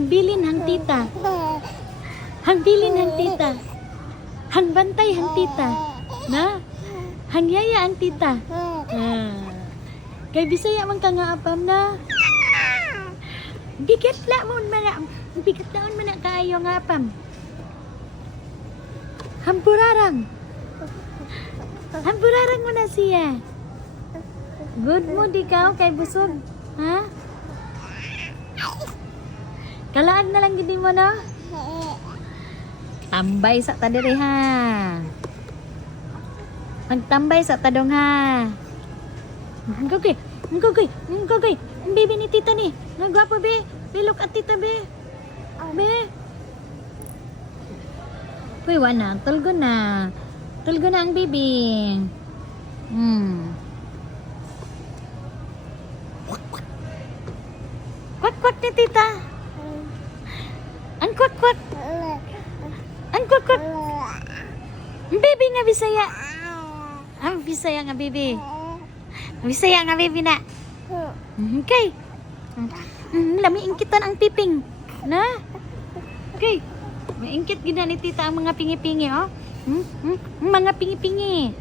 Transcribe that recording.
Hangbilin hang tita. Hangbilin hang tita. Hangbantay hang tita. Na? Hangyaya ang tita. Kay Bisaya man ka nga apam na. Bigat la mo man. Bigat laon man na kaayo nga apam. Hampurarang. Hampurarang mo na siya. Good mood ikaw kay busog. Ha? Kalaan na lang gini mo no? Tambay sa tadiri ha. Magtambay sa tadong ha. Gagay. Ang baby ni tita ni. Nagwapo be. Be look at tita be. Be. Uy, wana. Tulgo na. Tulgo na ang baby. Kwak-kwak ni tita. Ang kwak-kwak. Ang kwak-kwak. Ang baby nga Bisaya. Ang Bisaya nga baby. Ang Bisaya nga baby na. Okay. Lamiingkitan ang piping. Na? Okay. Maingkit gina ni tita ang mga pingi-pingi, oh. Mga pingi-pingi.